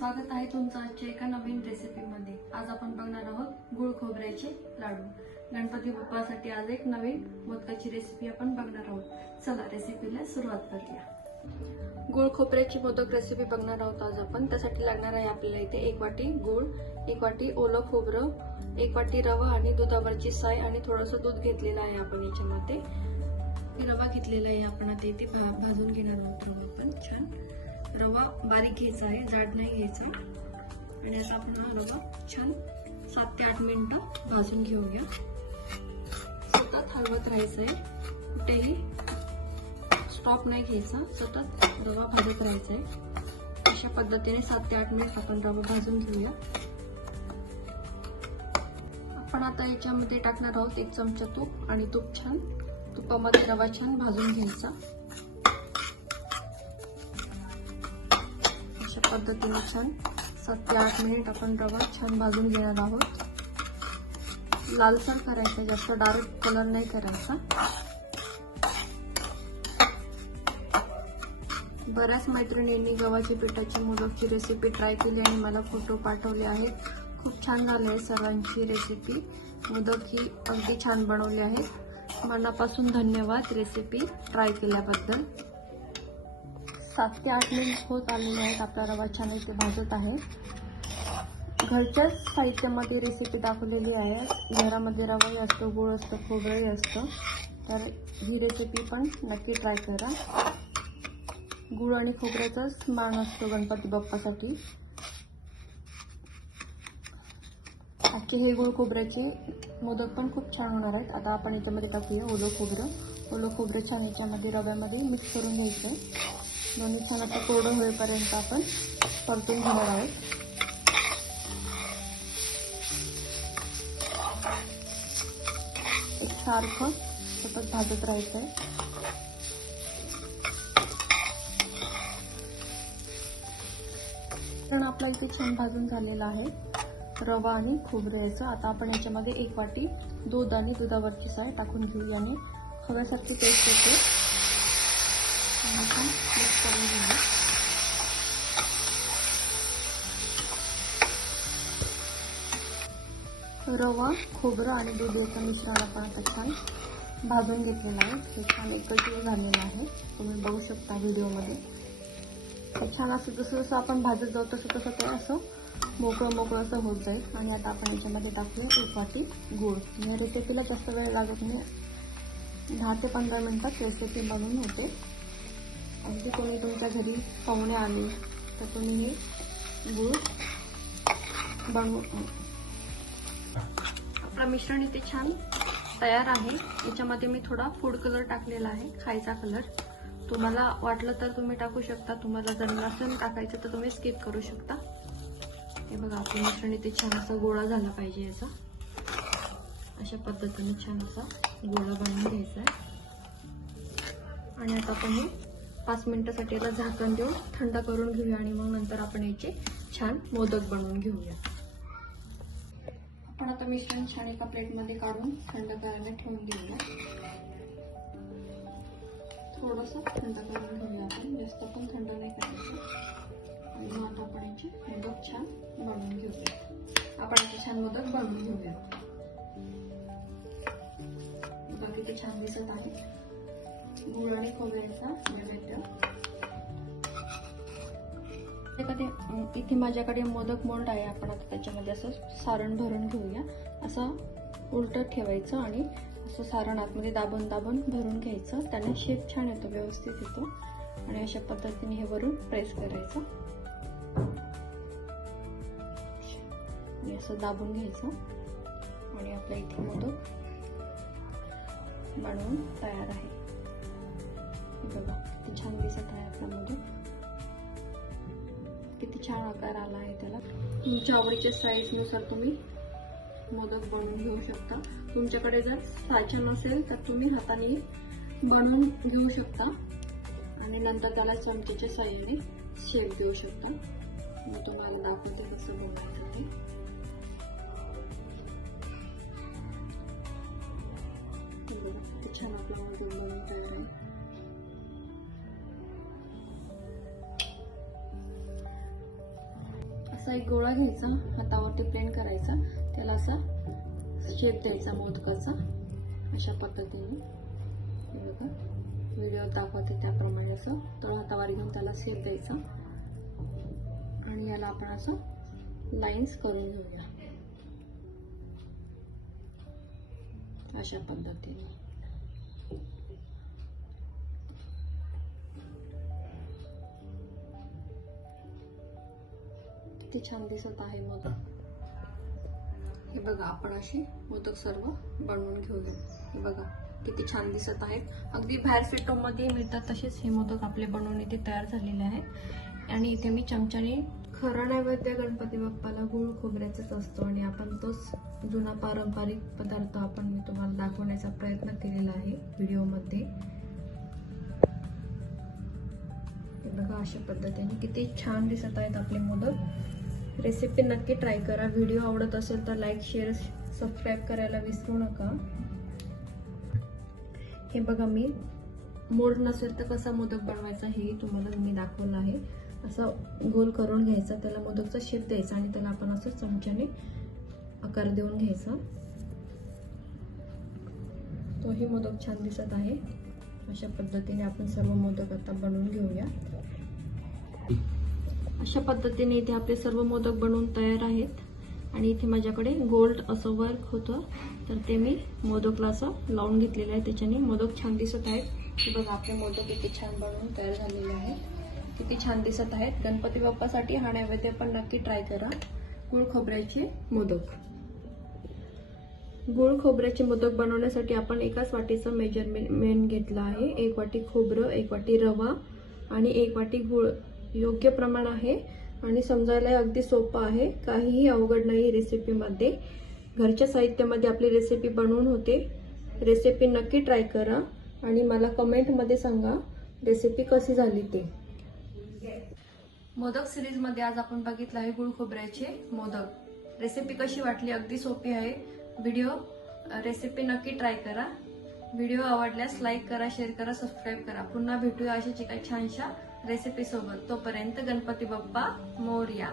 स्वागत आहे तुमचं आजच्या एका नवीन रेसिपीमध्ये। आज आपण बघणार आहोत गुळ खोबऱ्याचे लाडू। गणपती बाप्पासाठी आज एक नवीन मोदकाची रेसिपी आपण बघणार आहोत। चला रेसिपीला सुरुवात करूया। गुळ खोबऱ्याची मोदक रेसिपी बघणार आहोत आज आपण। त्यासाठी लागणार आहे आपल्याला इथे 1 वाटी गूळ, 1 वाटी ओलं खोबरं, 1 वाटी रवा आणि दुधावरची साय आणि थोडंसं दूध घेतलेलं आहे आपण याच्यामध्ये। रवा घेतलेला आहे आपण आता इथे भाजून घेणार आहोत। रवा पण छान रवा बारीक घ्यायचा आहे, जाड नाही घ्यायचा। आणि आता आपण हा रवा छान 7 ते 8 मिनिटं भाजून घेऊया। सतत हलवत राहायचं आहे, कुठेही स्टॉप नाही घ्यायचा, सतत रवा भाजत राहायचा आहे। अशा पद्धतीने 7 ते 8 मिनिट आपण रवा भाजून घेऊया। आपण आता याच्यामध्ये टाकणार आहोत 1 चमचा तूप आणि तुपामध्ये रवा छान भाजून घ्यायचा। अशा पद्धतीने छान 7 ते 8 मिनिट आपण रवा छान भाजून घेणार आहोत। लालसर करायचा, जास्त डार्क कलर नाही करायचा। बऱ्याच मैत्रिणींनी गव्हाच्या पिठाची मोदकची रेसिपी ट्राय केली आणि मला फोटो पाठवले आहेत। खूप छान झाले आहे सर्वांची रेसिपी। मोदक ही अगदी छान बनवली आहे। मनापासून धन्यवाद रेसिपी ट्राय केल्याबद्दल। 7 ते 8 मिनिट होत आलेले आहेत, आपला रवा छान इथे भाजत आहे। घरच्याच साहित्यामध्ये रेसिपी दाखवलेली आहे। घरामध्ये रवाही असतो, गूळ असतो, खोबरंही असतं, तर ही रेसिपी पण नक्की ट्राय करा। गूळ आणि खोबऱ्याचाच मान असतो गणपती बाप्पासाठी। आजचे हे गूळ खोबऱ्याचे मोदक पण खूप छान होणार आहेत। आता आपण याच्यामध्ये टाकूया ओलं खोबरं। ओलं खोबरं छान याच्यामध्ये रव्यामध्ये मिक्स करून घ्यायचं आहे। दोन्ही छान आता कोरडं होईपर्यंत आपण परतून घेणार आहोत। एक सारखं सतत भाजत राहायचं आहे। पण आपला इथे छान भाजून झालेला आहे रवा आणि खोबरं याचं। आता आपण याच्यामध्ये 1 वाटी दूध आणि दुधावरची साय टाकून घेऊ आणि खव्यासारखी टेस्ट येते। मिक्स करून घेऊ। रवा, खोबरं आणि दूध याचं मिश्रण आपण आता छान भाजून घेतलेलं आहे। हे छान एकजीव झालेलं आहे, तुम्ही बघू शकता व्हिडिओमध्ये। छान असं जसं जसं आपण भाजत जाऊ तसं तसं ते असं मोकळं असं होत जाईल। आणि आता आपण याच्यामध्ये टाकूया 1 वाटी गूळ। या रेसिपीला जास्त वेळ लागत नाही, 10 ते 15 मिनिटात रेसिपी बनवून होते। अगदी कोणी तुमच्या घरी पाहुणे आले तर तुम्ही हे गूळ बनवू। आपला मिश्रण इथे छान तयार आहे। याच्यामध्ये मी थोडा फूड कलर टाकलेला आहे, खायचा कलर। तुम्हाला वाटलं तर तुम्ही टाकू शकता, तुम्हाला जर नसेल टाकायचं तर तुम्ही स्किप करू शकता। हे बघा आपलं मिश्रण इथे छान असं गोळा झाला पाहिजे याचा। अशा पद्धतीने छान असा गोळा बनवून घ्यायचा आहे। आणि आता आपण हे 5 मिनिटासाठी याला झाकण देऊन थंड करून घेऊया आणि मग नंतर आपण याचे छान मोदक बनवून घेऊया। आपण आता मिश्रण छान एका प्लेटमध्ये काढून थंड करायला ठेवून देऊया। थोडंसं थंड करून घेऊया आपण, जास्त पण थंड नाही करायचं। आणि मग आता आपण याचे मोदक छान बनवून घेऊया। आपण याचे छान मोदक बनवून घेऊया। बाकी ते छान दिसत आहे गूळ आणि खोबऱ्याचा नैवेद्य। इथे माझ्याकडे मोदक मोल्ड आहे। आपण आता त्याच्यामध्ये असं सारण भरून घेऊया। असं उलट ठेवायचं आणि असं सारण आतमध्ये दाबून भरून घ्यायचं। त्याने शेप छान येतो, व्यवस्थित येतो। आणि अशा पद्धतीने हे वरून प्रेस करायचं आणि असं दाबून घ्यायचं। आणि आपल्या इथे मोदक बनवून तयार आहे। बघा किती छान दिसत आहे आपला मोदक, किती छान आकार आला आहे त्याला। तुमच्या आवडीच्या साईज नुसार तुम्ही मोदक बनवून घेऊ शकता। तुमच्याकडे जर साचा नसेल तर तुम्ही हाताने बनवून घेऊ शकता आणि नंतर त्याला चमच्याच्या साहाय्याने शेप देऊ शकता। मी तुम्हाला दाखवते कसं बनवायचं ते। बघा किती छान आपला मोदक बनवून तयार आहे। असा एक गोळा घ्यायचा, हातावरती प्लेन करायचा, त्याला असा शेप द्यायचा मोदकाचा अशा पद्धतीने. हे बघा व्हिडिओ दाखवते त्याप्रमाणे असं तळ हातावर घेऊन त्याला शेप द्यायचा आणि याला आपण असं लाईन्स करून घेऊया अशा पद्धतीने. किती छान दिसत आहे मोदक. हे बघा आपण असे मोदक सर्व बनवून घेऊया. हे बघा किती छान दिसत आहेत. अगदी बाहेर स्वीटमध्ये मिळतात तसेच हे मोदक आपले बनवून इथे तयार झालेले आहेत. आणि इथे मी चमच्याने, खरं नैवेद्य गणपती बाप्पाला गुळ खोबऱ्याचाच असतो आणि आपण तोच जुना पारंपरिक पदार्थ मी तुम्हाला दाखवण्याचा प्रयत्न केलेला आहे व्हिडिओमध्ये. हे बघा अशा पद्धतीने किती छान दिसत आहेत आपले मोदक. रेसिपी नक्की ट्राय करा. व्हिडिओ आवडत असेल तर लाईक, शेअर, सबस्क्राईब करायला विसरू नका. हे बघा मी मोड नसेल तर कसा मोदक बनवायचा हे तुम्हाला मी दाखवलं आहे. असं गोल करून घ्यायचा, त्याला मोदकचा शेप द्यायचा आणि त्याला आपण असं चमच्याने आकार देऊन घ्यायचा. तोही मोदक छान दिसत आहे. अशा पद्धतीने आपण सर्व मोदक आता बनवून घेऊया. अशा पद्धतीने इथे आपले सर्व मोदक बनवून तयार आहेत आणि इथे माझ्याकडे गोल्ड असं वर्क होतं तर ते मी मोदकला असं लावून घेतलेलं आहे. त्याच्याने मोदक छान दिसत आहेत. बघा आपले मोदक किती छान बनवून तयार झालेले आहेत. किती छान दिसत आहेत. गणपती बाप्पासाठी हा नैवेद्य पण नक्की ट्राय करा. गुळ खोबऱ्याचे मोदक. गुळ खोबऱ्याचे मोदक बनवण्यासाठी आपण एकाच वाटीचं मेजरमेंट घेतलं आहे. 1 वाटी खोबरं, 1 वाटी रवा आणि 1 वाटी गुळ योग्य प्रमाण आहे आणि समजायला अगदी सोपं आहे. काहीही अवघड नाही रेसिपीमध्ये. घरच्या साहित्यामध्ये आपली रेसिपी बनवून होते. रेसिपी नक्की ट्राय करा आणि मला कमेंटमध्ये सांगा रेसिपी कशी झाली ते. मोदक सिरीजमध्ये आज आपण बघितलं आहे गुळ खोबऱ्याचे मोदक. रेसिपी कशी वाटली? अगदी सोपी आहे. रेसिपी नक्की ट्राय करा. व्हिडिओ आवडल्यास लाईक करा, शेअर करा, सबस्क्राईब करा. पुन्हा भेटूया अशाच एका छानशा रेसिपी सोबत. तोपर्यंत गणपती बाप्पा मोरया.